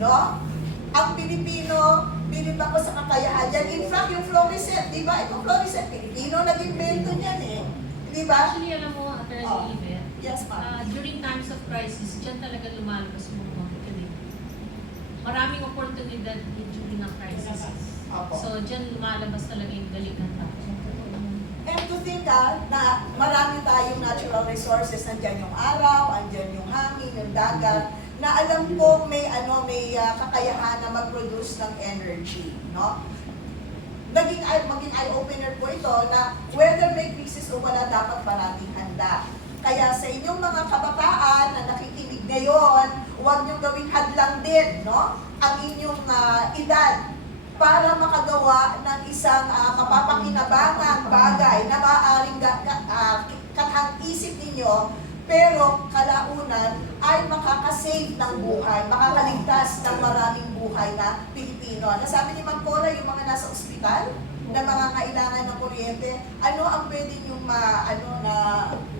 no? Ang Pilipino, bilib ako sa kakayahan yan. In fact, yung Florissant, di ba? Itong Florissant, Pilipino nag-invento niyan eh. Di ba? Actually, alam mo, Attorney Yvette, Yes, ma'am. during times of crisis, dyan talaga lumalabas yung mga competitive. Maraming oportunidad during a crisis. Opo. So, dyan lumalabas talaga yung galing ng tao. And to think na marami tayong natural resources, nandyan yung araw, andyan yung hangin, yung dagat, na alam ko may kakayahan na mag-produce ng energy, no? Maging eye-opener po ito na whether may crisis o wala, dapat parating handa. Kaya sa inyong mga kabataan na nakikinig ngayon, huwag niyong gawing hadlang din, no? Ang inyong edad para makagawa ng isang kapapakinabangang bagay na maaaring kathang isip ninyo, pero kalaunan ay makakasave ng buhay, makakaligtas ng maraming buhay na Pilipino. Nasabi ni Ma'am Cora, yung mga nasa ospital, na mga kailangan ng kuryente, ano ang pwede yung na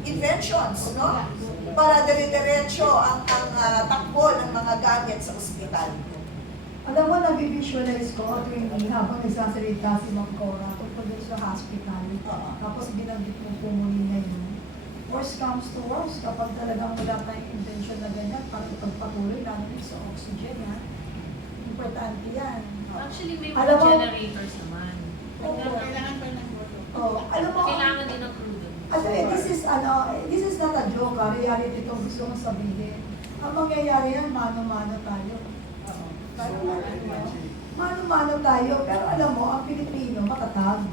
inventions, no? Para dire-diretso ang takbo ng mga gadget sa ospital. Alam mo, nabivisualize ko tuwing habang nagsasalita si Ma'am Cora tungkol dun sa hospital. Tapos binanggit mo po muli na yun. Worst comes to worst, kapag talagang wala tayong intention na ganyan, para ipagpatuloy lalo rin sa oxygen, ha? Importante yan. Actually, may Alam mga mo- generators naman. Kailangan pa ng motor. Alam mo, Kailangan din ng crew dun. this is not a joke, ha? Reality itong gusto mong sabihin. Ang mangyayari yan, mano-mano tayo. Mano-mano tayo, pero alam mo, ang Pilipino, matatag.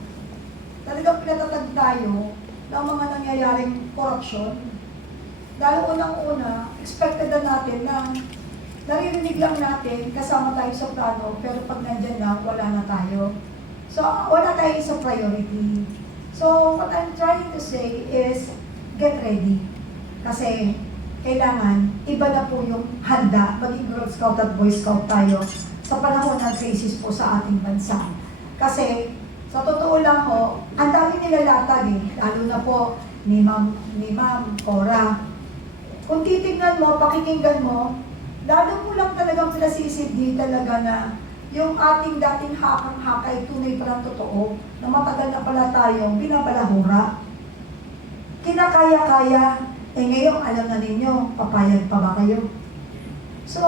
Talagang pinatatag tayo ng mga nangyayaring korupsyon. Dahil unang-una, expected na natin na naririnig lang natin, kasama tayo sa plano, pero pag nandyan na, wala na tayo. So, wala tayo sa priority. So, what I'm trying to say is, get ready. Kasi, kailangan, iba na po yung handa, maging Girl Scout at Boy Scout tayo sa panahon ng crisis po sa ating bansa. Kasi, sa totoo lang ho, ang dami nilalatag eh, lalo na po ni Ma'am Cora. Kung titignan mo, pakikinggan mo, lalo mo lang talagang pinasisindi talaga na yung ating dating hakang-haka ay tunay palang totoo, na matagal na pala tayong binabalahura. Kinakaya-kaya, ngayon alam na ninyo, papayag pa ba kayo? So,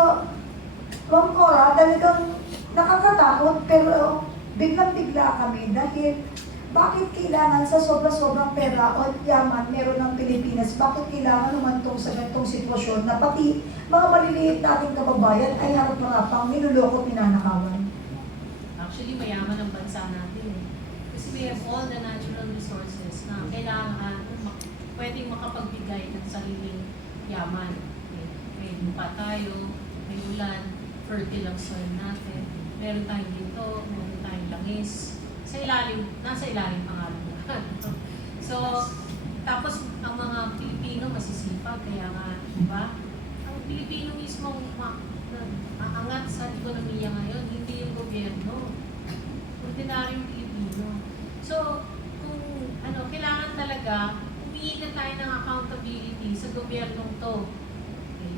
Ma'am Cora, talagang nakakatakot, pero biglang-bigla kami dahil bakit kailangan sa sobra-sobrang pera o yaman meron ng Pilipinas, bakit kailangan humantong sa ganitong sitwasyon na pati mga maliliit nating kababayan ay harap-harapang niluloko at ninanakawan? Actually, mayaman ang bansa natin eh. Kasi we have all the natural resources na kailangan pwedeng makapagbigay ng sariling yaman. May lupa tayo, may ulan, fertile ang soil natin, meron tayong dito, meron tayong langis. Nasa ilalim ang lahat. So, tapos ang mga Pilipino masisipag, kaya nga, di ba? Ang Pilipino mismo aangat sa ekonomiya ngayon, hindi yung gobyerno. Ordinaryong Pilipino. So, kung kailangan talaga, humingi na tayo ng accountability sa gobyernong to. Okay?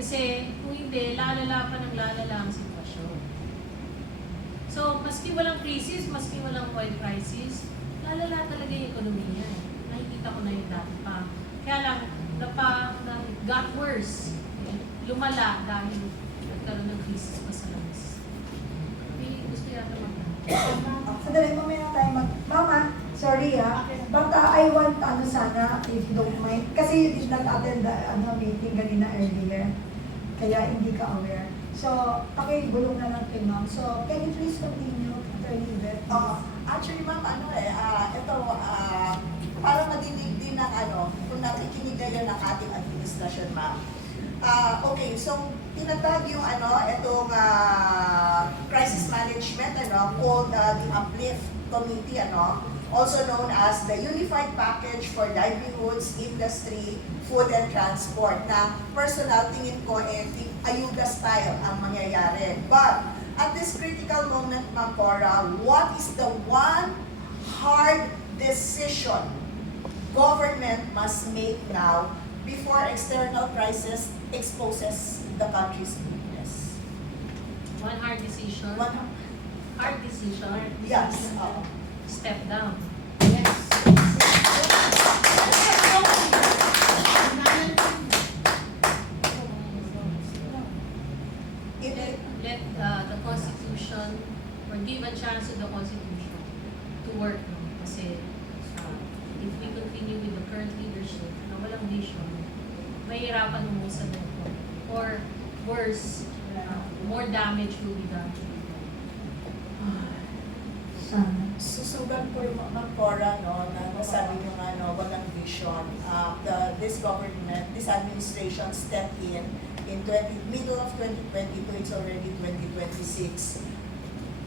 Kasi kung hindi, lalala pa ng lalala ang sitwasyon. So, maski walang crisis, maski walang oil crisis, lalala talaga yung ekonomiya. Nakikita ko na yung dati pa. Kaya lang, it got worse. Okay? Lumala dahil nagkaroon ng crisis pa sa langis. Hindi gusto yata Sandali, mamaya tayo Mama, sorry but I want, sana, if you don't mind, kasi you did not attend the meeting kanina earlier, kaya hindi ka aware. So, pakibulong na lang kay Ma'am. So, can you please continue, Attorney Yvette? Actually, ma'am, ito, para madinig din ng kung nakikinig kayo ng ating administrasyon, ma'am. Okay, so, tinatag yung itong crisis management, called the Uplift Committee, also known as the Unified Package for Livelihoods, Industry, Food and Transport, na personal tingin ko ayuda style ang mangyayari. But at this critical moment, Ma'am Cora, what is the one hard decision government must make now before external crisis exposes the country's weakness? One hard decision. One- Hard decision. Yes. Oo. Step down. Yes. It- Let the Constitution, or give a chance to the Constitution to work. No? Kasi if we continue with the current leadership na walang vision, mahirapan umusad na ito. Or worse, more damage will be done. Sana. Susugan ko yung Ma'am Cora, no, na nasabi nyo nga, no, walang vision. This government, this administration stepped in middle of 2022, it's already 2026.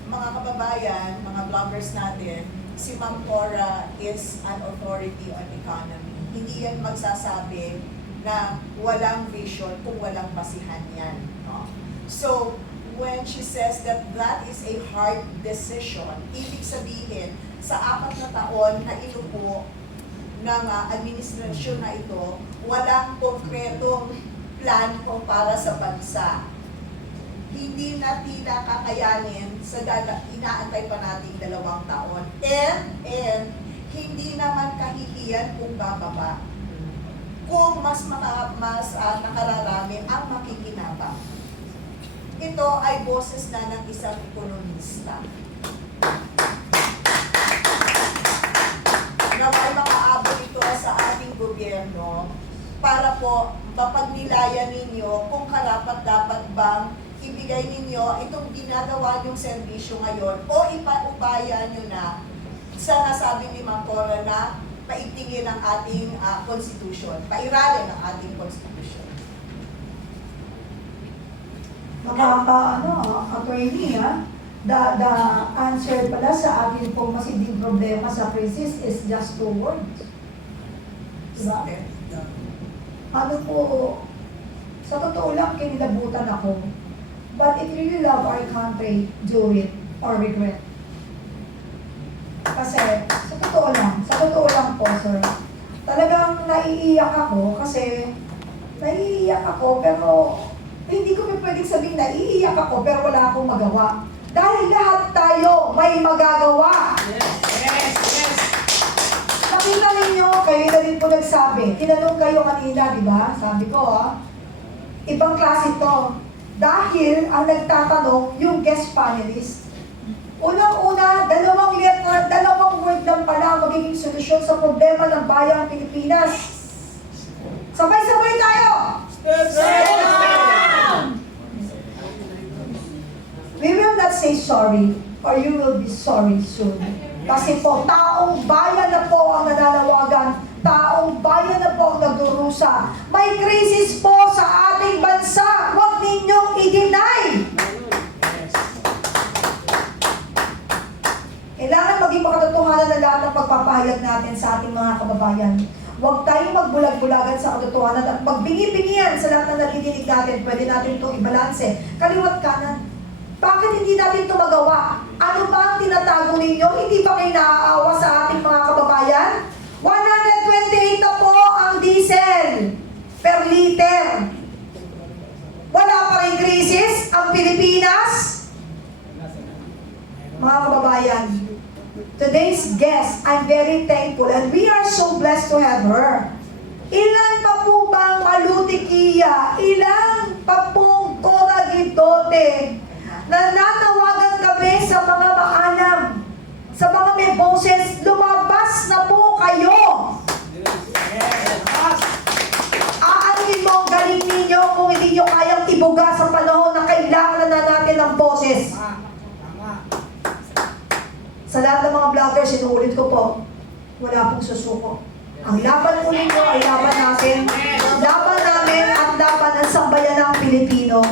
Mga kababayan, mga vloggers natin, si Ma'am Cora is an authority on economy. Hindi yan magsasabi na walang vision kung walang basihan yan. No? So, when she says that that is a hard decision, ibig sabihin, sa 4 na taon na inupo ng administrasyon na ito, walang konkretong plan kung para sa bansa. Hindi na tila kakayanin sa inaantay pa nating 2 taon. And hindi naman kahihiyan kung bababa. Kung mas nakararami ang makikinabang. Ito ay boses na ng isang ekonomista. Naway makaabot ito sa ating gobyerno para po mapagnilayan ninyo kung karapat-dapat bang ibigay ninyo itong ginagawa niyong serbisyo ngayon o ipaubaya nyo na sa nasabi ni Ma'am Cora na paigtingin ang ating constitution, pairalin ang ating constitution. Attorney, the answer pala sa ating pong masinding problema sa crisis is just 2 words. Diba? Ano po, sa totoo lang, kinilabutan ako. But if you really love our country, do it or regret. Kasi, sa totoo lang po, sir, talagang naiiyak ako kasi, pero hindi ko pwedeng sabihin naiiyak ako pero wala akong magawa. Dahil lahat tayo may magagawa. Nakita ninyo, kayo na rin po nagsabi. Tinanong kayo kanina, di ba? Sabi ko, ibang klase to. Dahil ang nagtatanong, yung guest panelist. Unang-una, 2 letter, 2 word lang pala ang magiging solusyon sa problema ng bayang Pilipinas. Sabay-sabay tayo! We will not say sorry or you will be sorry soon. Kasi po, taong bayan na po ang nananawagan, taong bayan na po ang nagdurusa. May krisis po sa ating bansa, huwag ninyong i-deny. Kailangan maging makatotohanan na lahat ng pagpapahayag natin sa ating mga kababayan. Huwag tayong magbulag-bulagan sa katotohanan at magbingi-bingian sa lahat ng nadidinig natin. Pwede natin itong ibalanse. Kaliwat kanan. Bakit hindi natin ito magawa? Ano ba ang tinatago ninyo? Hindi ba kayo naaawa sa ating mga kababayan? 128 na po ang diesel per liter. Wala pa rin krisis ang Pilipinas? Mga kababayan, today's guest, I'm very thankful and we are so blessed to have her. Ilan pa po bang malutikiya? Ilan pa pong toragidote na nanawagan kami sa mga maalam, sa mga may boses, lumabas na po kayo. Aanin mo ang galing ninyo kung hindi nyo kayang ibuga sa panahon na kailangan na natin ng boses. Sa lahat ng mga vloggers, sinuulit ko po, wala pong susuko. Ang laban po ninyo ay laban natin, laban namin at laban ng sambayanang Pilipino.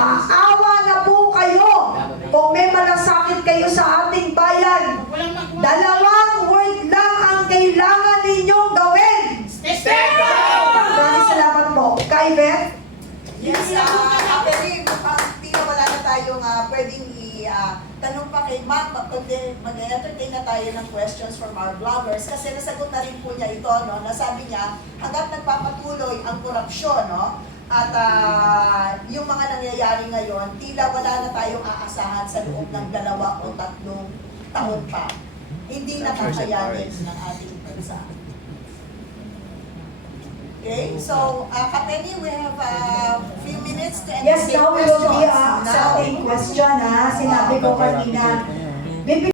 Maawa na po kayo kung may malasakit kayo sa ating bayan. 2 word lang ang kailangan ninyong gawin. Maraming salamat po. Kay Beth? Yes, actually, hindi na wala na tayong pwedeng tanong pa kay Ma'am, mag-entertain na tayo ng questions from our vloggers kasi nasagot na rin po niya ito, no? Nasabi niya, hanggat nagpapatuloy ang korupsyon, no? At yung mga nangyayari ngayon, tila wala na tayong aasahan sa loob ng 2 o 3 taon pa. Hindi na kakayanin ng ating bansa. Okay, so Kapeni, we have a few minutes to Yes, entertain now we will be questions. accepting question, ha? Sinabi ko kanina.